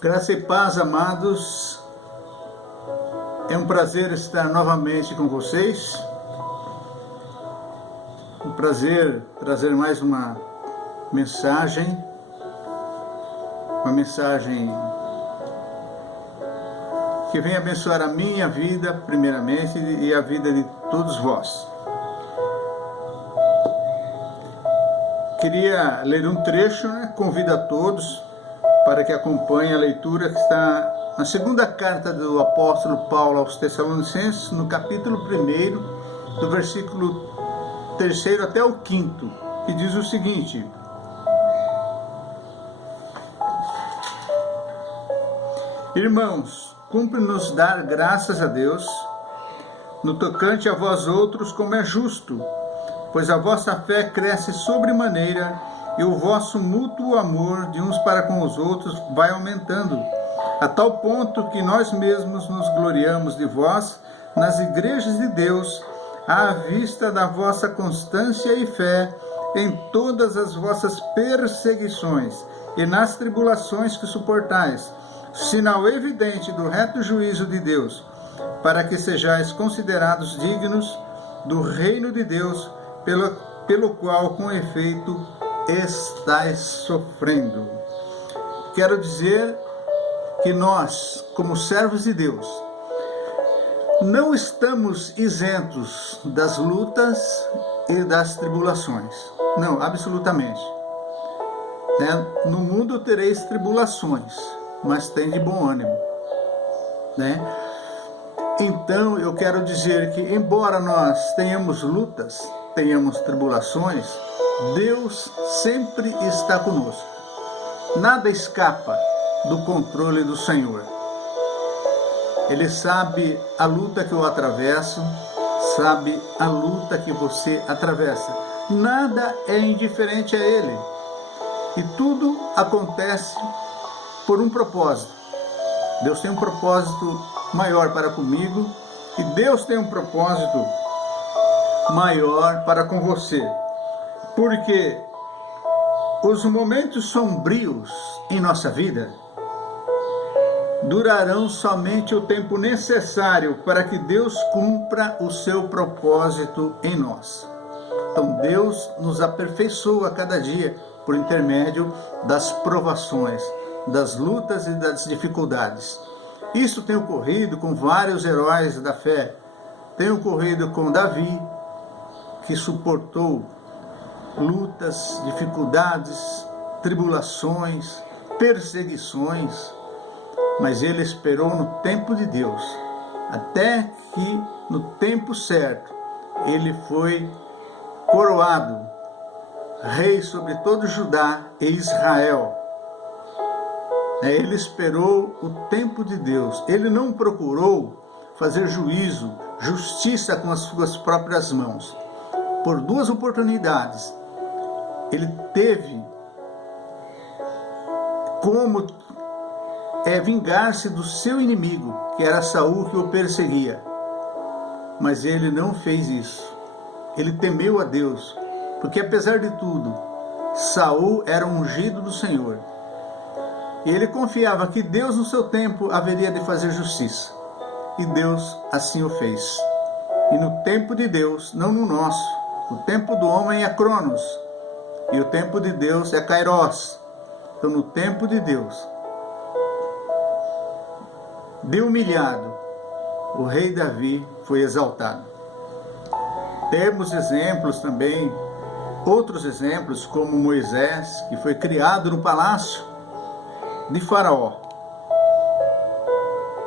Graça e paz, amados. É um prazer estar novamente com vocês. Um prazer trazer mais uma mensagem que vem abençoar a minha vida, primeiramente, e a vida de todos vós. Queria ler um trecho, convido a todos para que acompanhem a leitura que está na segunda carta do apóstolo Paulo aos Tessalonicenses, no capítulo 1, do versículo 3 até o 5, que diz o seguinte: Irmãos, cumpre-nos dar graças a Deus no tocante a vós outros, como é justo, pois a vossa fé cresce sobremaneira e o vosso mútuo amor de uns para com os outros vai aumentando, a tal ponto que nós mesmos nos gloriamos de vós nas igrejas de Deus, à vista da vossa constância e fé em todas as vossas perseguições e nas tribulações que suportais, sinal evidente do reto juízo de Deus, para que sejais considerados dignos do reino de Deus, pelo qual, com efeito, estáis sofrendo. Quero dizer que nós, como servos de Deus, não estamos isentos das lutas e das tribulações. Não, absolutamente. No mundo tereis tribulações, mas tem de bom ânimo. Então, eu quero dizer que, embora nós tenhamos lutas, tenhamos tribulações, Deus sempre está conosco. Nada escapa do controle do Senhor. Ele sabe a luta que eu atravesso, sabe a luta que você atravessa. Nada é indiferente a Ele. E tudo acontece por um propósito. Deus tem um propósito maior para comigo e Deus tem um propósito maior para com você. Porque os momentos sombrios em nossa vida durarão somente o tempo necessário para que Deus cumpra o seu propósito em nós. Então Deus nos aperfeiçoa a cada dia por intermédio das provações, das lutas e das dificuldades. Isso tem ocorrido com vários heróis da fé. Tem ocorrido com Davi, que suportou lutas, dificuldades, tribulações, perseguições, mas ele esperou no tempo de Deus, até que no tempo certo ele foi coroado rei sobre todo Judá e Israel. Ele esperou o tempo de Deus. Ele não procurou fazer juízo, justiça com as suas próprias mãos. Por 2 oportunidades, ele teve como vingar-se do seu inimigo, que era Saul, que o perseguia. Mas ele não fez isso. Ele temeu a Deus, porque apesar de tudo, Saul era ungido do Senhor. E ele confiava que Deus no seu tempo haveria de fazer justiça. E Deus assim o fez. E no tempo de Deus, não no nosso. O tempo do homem é Cronos. E o tempo de Deus é Kairos. Então no tempo de Deus, de humilhado, o rei Davi foi exaltado. Temos exemplos também, outros exemplos, como Moisés, que foi criado no palácio de Faraó.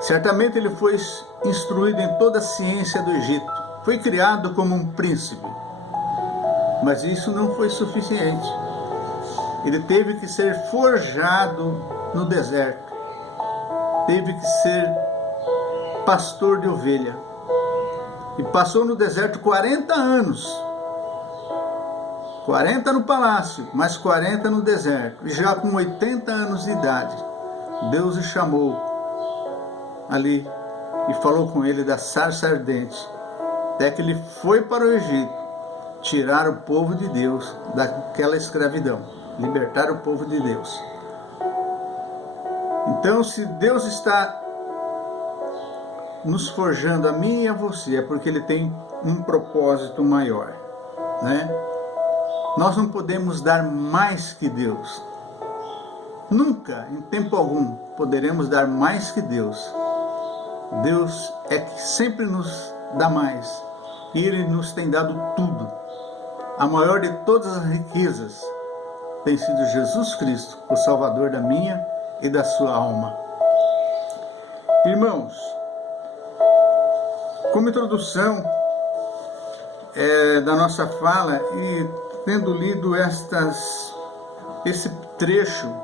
Certamente ele foi instruído em toda a ciência do Egito. Foi criado como um príncipe. Mas isso não foi suficiente. Ele teve que ser forjado no deserto. Teve que ser pastor de ovelha. E passou no deserto 40 anos. 40 no palácio, mais 40 no deserto. E já com 80 anos de idade, Deus o chamou ali e falou com ele da sarça ardente. Até que ele foi para o Egito tirar o povo de Deus daquela escravidão. Libertar o povo de Deus. Então, se Deus está nos forjando a mim e a você, é porque Ele tem um propósito maior, né? Nós não podemos dar mais que Deus. Nunca, em tempo algum, poderemos dar mais que Deus. Deus é que sempre nos dá mais. E Ele nos tem dado tudo. A maior de todas as riquezas tem sido Jesus Cristo, o Salvador da minha e da sua alma. Irmãos, como introdução da nossa fala e tendo lido esse trecho,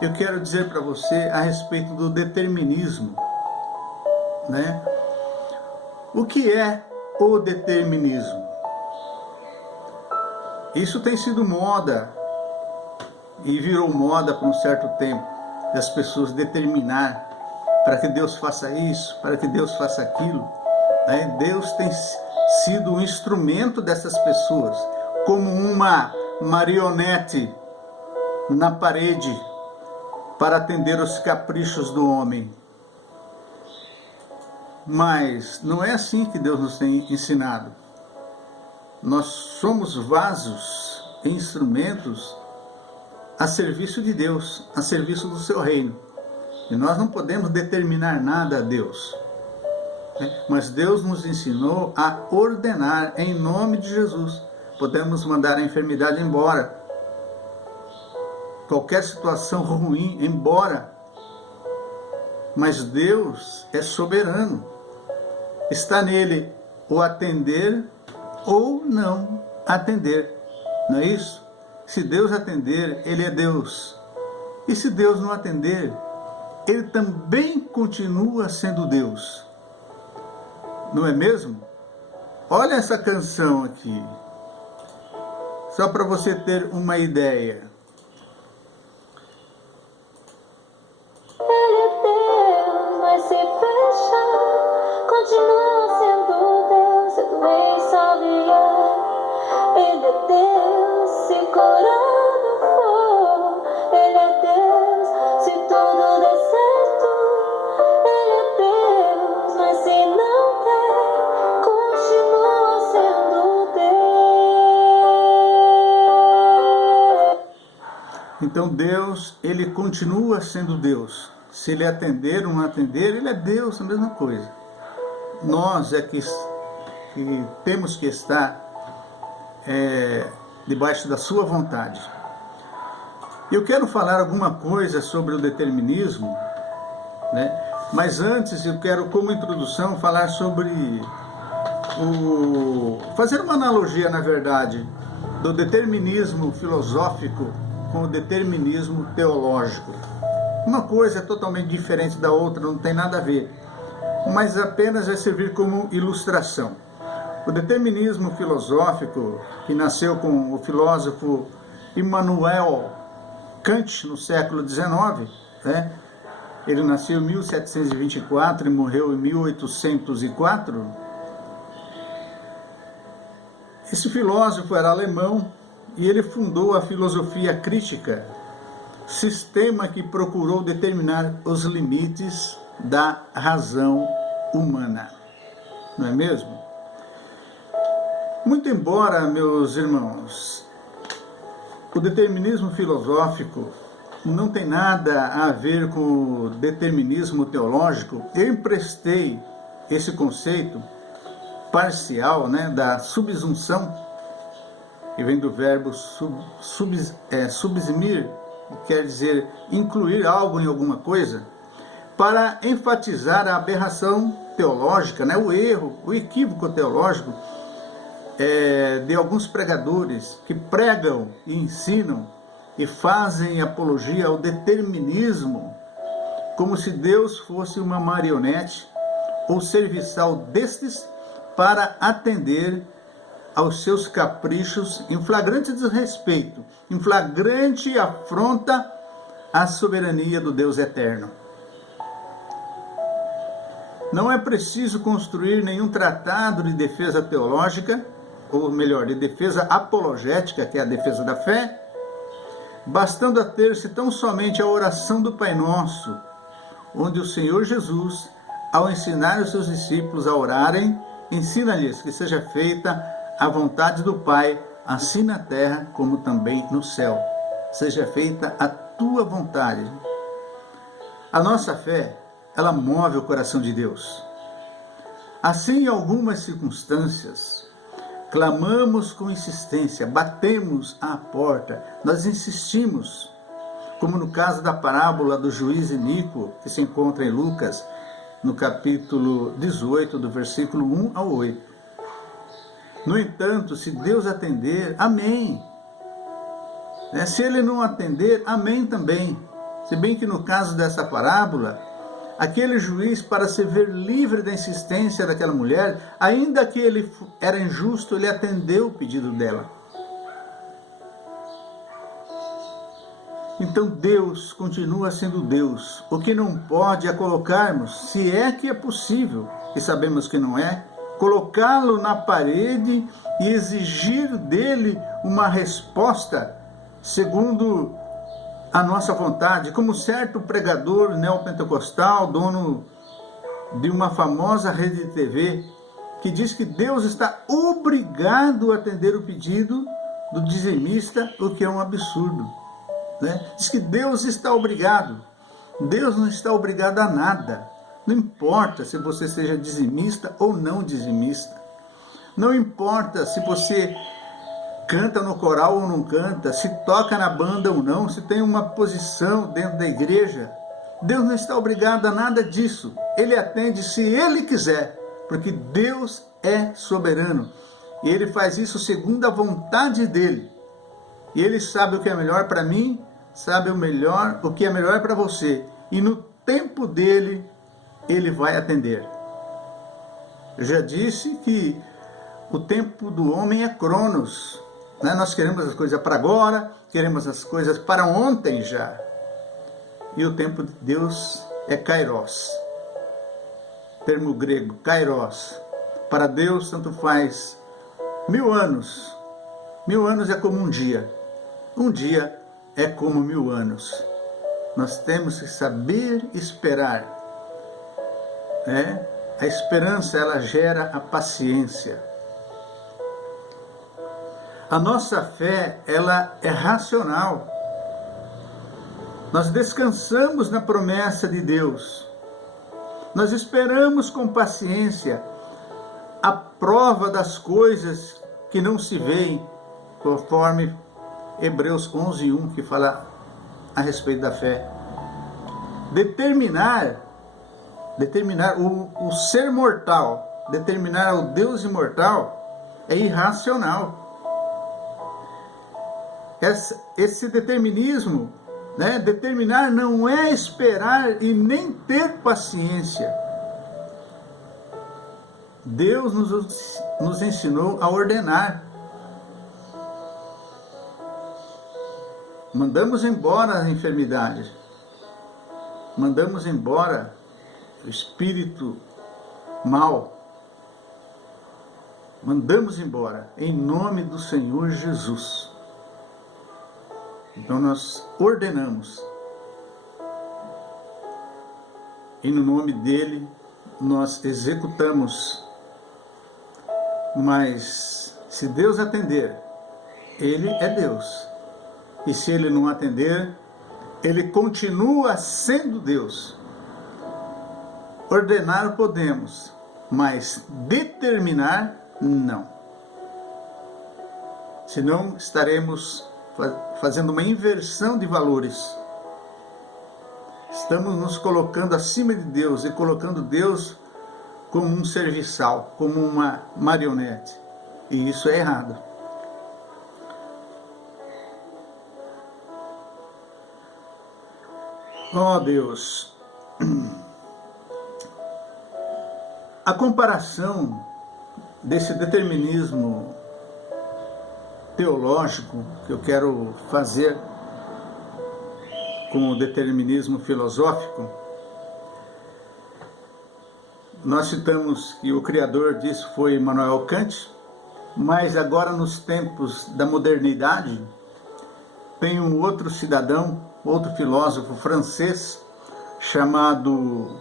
eu quero dizer para você a respeito do determinismo, né? O que é o determinismo? Isso tem sido moda e virou moda por um certo tempo, das pessoas determinar para que Deus faça isso, para que Deus faça aquilo, né? Deus tem sido um instrumento dessas pessoas, como uma marionete na parede para atender os caprichos do homem. Mas não é assim que Deus nos tem ensinado. Nós somos vasos e instrumentos a serviço de Deus, a serviço do seu reino. E nós não podemos determinar nada a Deus. Mas Deus nos ensinou a ordenar em nome de Jesus. Podemos mandar a enfermidade embora. Qualquer situação ruim embora. Mas Deus é soberano. Está nele o atender ou não atender. Não é isso? Se Deus atender, Ele é Deus. E se Deus não atender, Ele também continua sendo Deus. Não é mesmo? Olha essa canção aqui. Só para você ter uma ideia. Ele é Deus, mas se fechar, continua sendo Deus, é do rei Xavier. Ele é Deus, se curar não for. Ele é Deus, se tudo der certo. Ele é Deus, mas se não der, continua sendo Deus. Então Deus, Ele continua sendo Deus. Se Ele atender ou não atender, Ele é Deus, a mesma coisa. Nós é que temos que estar debaixo da sua vontade. Eu quero falar alguma coisa sobre o determinismo, né? Mas antes eu quero, como introdução, falar sobre fazer uma analogia, na verdade, do determinismo filosófico com o determinismo teológico. Uma coisa é totalmente diferente da outra, não tem nada a ver, mas apenas vai servir como ilustração. O determinismo filosófico, que nasceu com o filósofo Immanuel Kant no século XIX, né? Ele nasceu em 1724 e morreu em 1804. Esse filósofo era alemão e ele fundou a filosofia crítica, sistema que procurou determinar os limites da razão humana. Não é mesmo? Muito embora, meus irmãos, o determinismo filosófico não tem nada a ver com o determinismo teológico, eu emprestei esse conceito parcial, né, da subsunção, que vem do verbo subsumir, que quer dizer incluir algo em alguma coisa, para enfatizar a aberração teológica, né, o erro, o equívoco teológico de alguns pregadores que pregam e ensinam e fazem apologia ao determinismo, como se Deus fosse uma marionete ou serviçal destes para atender aos seus caprichos em flagrante desrespeito, em flagrante afronta à soberania do Deus eterno. Não é preciso construir nenhum tratado de defesa teológica, ou melhor, de defesa apologética, que é a defesa da fé, bastando ater-se tão somente a oração do Pai Nosso onde o Senhor Jesus, ao ensinar os seus discípulos a orarem, ensina-lhes que seja feita a vontade do Pai, assim na terra como também no céu. Seja feita a tua vontade. A nossa fé, ela move o coração de Deus. Assim, em algumas circunstâncias, clamamos com insistência, batemos à porta, nós insistimos, como no caso da parábola do juiz iníquo, que se encontra em Lucas, no capítulo 18, do versículo 1 ao 8. No entanto, se Deus atender, amém. Se Ele não atender, amém também. Se bem que no caso dessa parábola, aquele juiz, para se ver livre da insistência daquela mulher, ainda que ele era injusto, ele atendeu o pedido dela. Então Deus continua sendo Deus. O que não pode é colocarmos, se é que é possível, e sabemos que não é, colocá-lo na parede e exigir dele uma resposta segundo a nossa vontade, como certo pregador neopentecostal, dono de uma famosa rede de TV, que diz que Deus está obrigado a atender o pedido do dizimista, o que é um absurdo. Diz que Deus está obrigado. Deus não está obrigado a nada. Não importa se você seja dizimista ou não dizimista. Não importa se você canta no coral ou não canta, se toca na banda ou não, se tem uma posição dentro da igreja. Deus não está obrigado a nada disso. Ele atende se Ele quiser, porque Deus é soberano. E Ele faz isso segundo a vontade dEle. E Ele sabe o que é melhor para mim, sabe o que é melhor para você. E no tempo dEle, Ele vai atender. Eu já disse que o tempo do homem é Cronos. Nós queremos as coisas para agora, queremos as coisas para ontem já. E o tempo de Deus é Kairos. Termo grego, Kairos. Para Deus, tanto faz 1000 anos. 1000 anos é como um dia. Um dia é como 1000 anos. Nós temos que saber esperar. A esperança, ela gera a paciência. A nossa fé, ela é racional. Nós descansamos na promessa de Deus. Nós esperamos com paciência a prova das coisas que não se veem, conforme Hebreus 11:1, que fala a respeito da fé. Determinar o ser mortal, determinar o Deus imortal, é irracional. Esse determinismo, determinar não é esperar e nem ter paciência. Deus nos ensinou a ordenar. Mandamos embora a enfermidade. Mandamos embora o espírito mau. Mandamos embora em nome do Senhor Jesus. Então nós ordenamos. E no nome dele nós executamos. Mas se Deus atender, Ele é Deus. E se Ele não atender, Ele continua sendo Deus. Ordenar podemos, mas determinar não. Senão estaremos fazendo uma inversão de valores. Estamos nos colocando acima de Deus e colocando Deus como um serviçal, como uma marionete. E isso é errado. Oh Deus, a comparação desse determinismo teológico que eu quero fazer com o determinismo filosófico, nós citamos que o criador disso foi Immanuel Kant, mas agora nos tempos da modernidade tem um outro cidadão, outro filósofo francês, chamado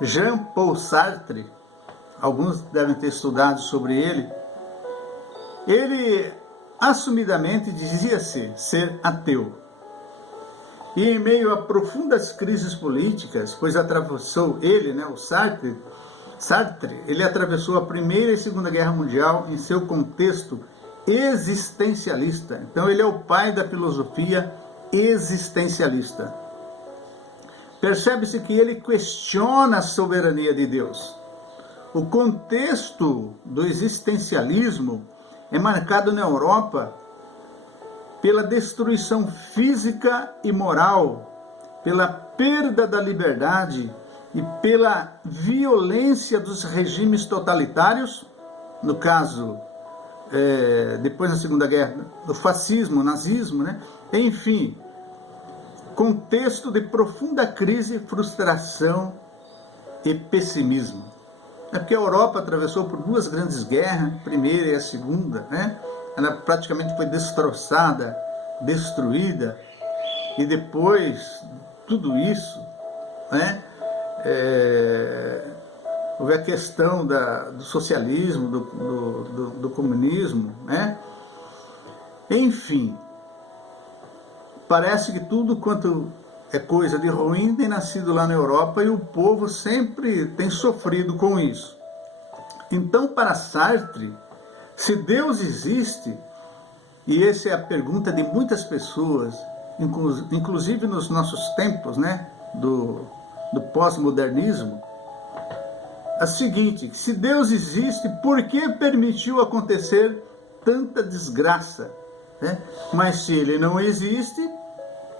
Jean-Paul Sartre, alguns devem ter estudado sobre ele. Ele assumidamente dizia-se ser ateu. E em meio a profundas crises políticas, pois atravessou ele, o Sartre, ele atravessou a Primeira e Segunda Guerra Mundial em seu contexto existencialista. Então ele é o pai da filosofia existencialista. Percebe-se que ele questiona a soberania de Deus. O contexto do existencialismo é marcado na Europa pela destruição física e moral, pela perda da liberdade e pela violência dos regimes totalitários, no caso, depois da Segunda Guerra, do fascismo, nazismo, enfim, contexto de profunda crise, frustração e pessimismo. É porque a Europa atravessou por duas grandes guerras, a primeira e a segunda, Ela praticamente foi destroçada, destruída, e depois tudo isso, houve a questão do socialismo, do comunismo, Enfim, parece que tudo quanto é coisa de ruim tem nascido lá na Europa e o povo sempre tem sofrido com isso. Então, para Sartre, se Deus existe, e essa é a pergunta de muitas pessoas, inclusive nos nossos tempos, do pós-modernismo, a seguinte: se Deus existe, por que permitiu acontecer tanta desgraça? Mas se ele não existe,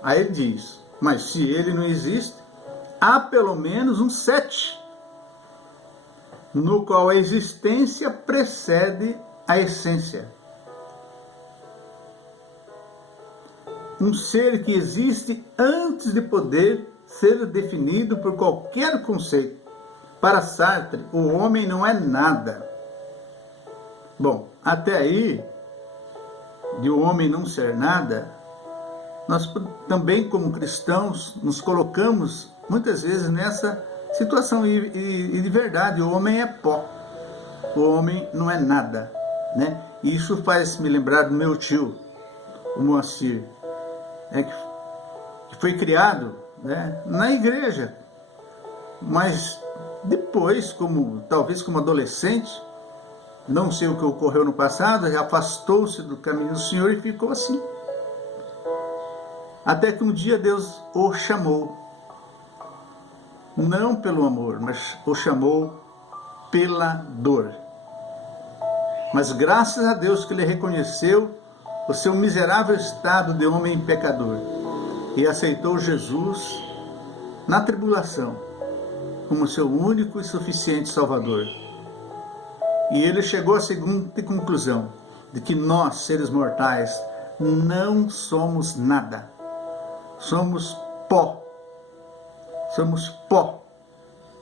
aí ele diz, mas se ele não existe, há pelo menos um 7, no qual a existência precede a essência. Um ser que existe antes de poder ser definido por qualquer conceito. Para Sartre, o homem não é nada. Bom, até aí, de o homem não ser nada, nós também, como cristãos, nos colocamos muitas vezes nessa situação. E de verdade, o homem é pó. O homem não é nada. E isso faz me lembrar do meu tio, o Moacir, que foi criado na igreja, mas depois, talvez como adolescente, não sei o que ocorreu no passado, afastou-se do caminho do Senhor e ficou assim. Até que um dia Deus o chamou, não pelo amor, mas o chamou pela dor. Mas graças a Deus que ele reconheceu o seu miserável estado de homem pecador e aceitou Jesus na tribulação como seu único e suficiente Salvador. E ele chegou à seguinte conclusão, de que nós, seres mortais, não somos nada. Somos pó. Somos pó.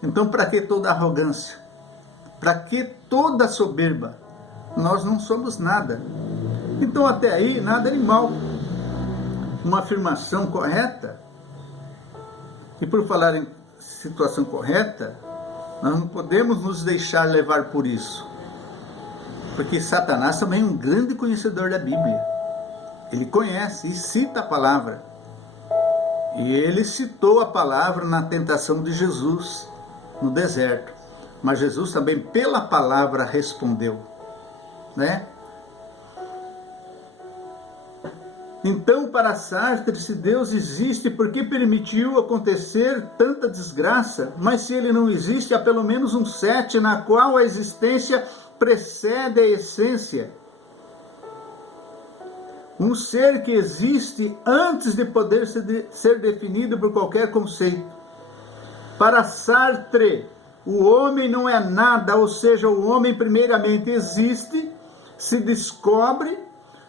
Então, para que toda arrogância? Para que toda soberba? Nós não somos nada. Então, até aí, nada é mal. Uma afirmação correta. E por falar em situação correta, nós não podemos nos deixar levar por isso. Porque Satanás também é um grande conhecedor da Bíblia. Ele conhece e cita a palavra. E ele citou a palavra na tentação de Jesus no deserto. Mas Jesus também, pela palavra, respondeu. Então, para Sartre, se Deus existe, por que permitiu acontecer tanta desgraça? Mas se ele não existe, há pelo menos um 7, na qual a existência precede a essência. Um ser que existe antes de poder ser definido por qualquer conceito. Para Sartre, o homem não é nada, ou seja, o homem primeiramente existe, se descobre,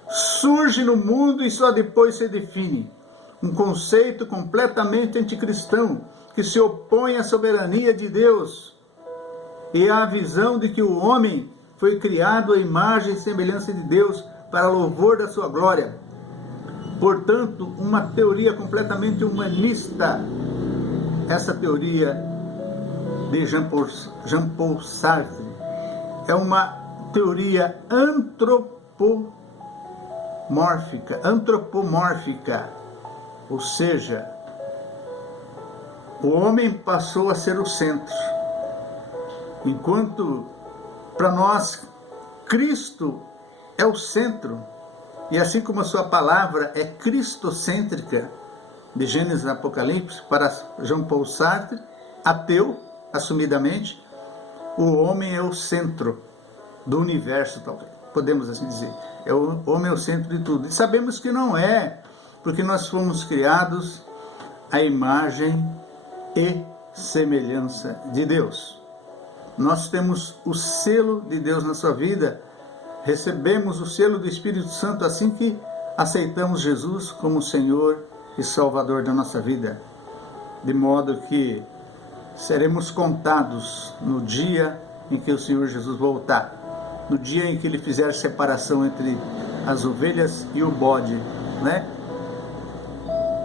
surge no mundo e só depois se define. Um conceito completamente anticristão, que se opõe à soberania de Deus e à visão de que o homem foi criado à imagem e semelhança de Deus para louvor da sua glória. Portanto, uma teoria completamente humanista, essa teoria de Jean-Paul Sartre é uma teoria antropomórfica, ou seja, o homem passou a ser o centro, enquanto para nós Cristo é o centro, e assim como a sua palavra é cristocêntrica, de Gênesis e Apocalipse, para Jean-Paul Sartre, ateu, assumidamente, o homem é o centro do universo, talvez, podemos assim dizer. O homem é o centro de tudo. E sabemos que não é, porque nós fomos criados à imagem e semelhança de Deus. Nós temos o selo de Deus na sua vida, recebemos o selo do Espírito Santo assim que aceitamos Jesus como Senhor e Salvador da nossa vida, de modo que seremos contados no dia em que o Senhor Jesus voltar, no dia em que Ele fizer separação entre as ovelhas e o bode, né?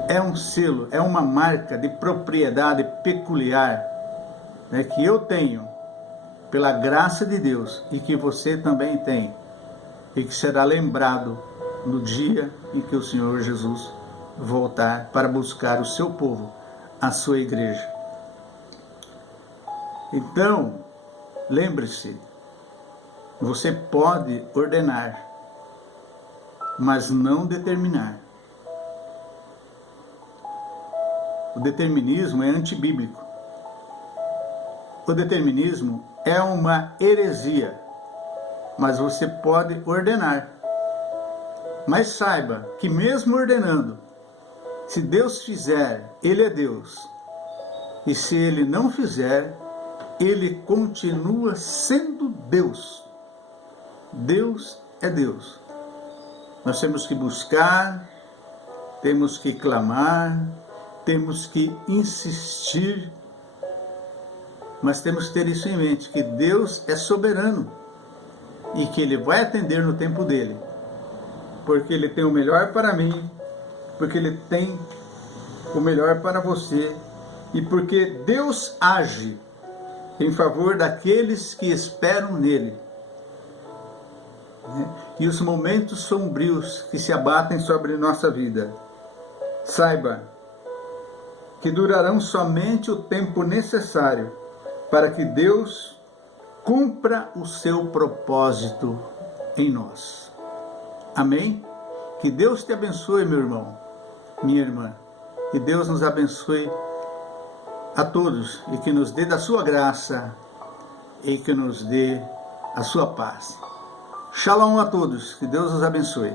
É um selo, é uma marca de propriedade peculiar, né, que eu tenho pela graça de Deus e que você também tem, e que será lembrado no dia em que o Senhor Jesus voltar para buscar o seu povo, a sua igreja. Então, lembre-se, você pode ordenar, mas não determinar. O determinismo é antibíblico. O determinismo é uma heresia, mas você pode ordenar. Mas saiba que mesmo ordenando, se Deus fizer, Ele é Deus. E se Ele não fizer, Ele continua sendo Deus. Deus é Deus. Nós temos que buscar, temos que clamar, temos que insistir, mas temos que ter isso em mente, que Deus é soberano e que Ele vai atender no tempo dEle, porque Ele tem o melhor para mim, porque Ele tem o melhor para você, e porque Deus age em favor daqueles que esperam nele. E os momentos sombrios que se abatem sobre nossa vida, saiba que durarão somente o tempo necessário para que Deus cumpra o seu propósito em nós. Amém? Que Deus te abençoe, meu irmão, minha irmã. Que Deus nos abençoe a todos e que nos dê da sua graça e que nos dê a sua paz. Shalom a todos. Que Deus os abençoe.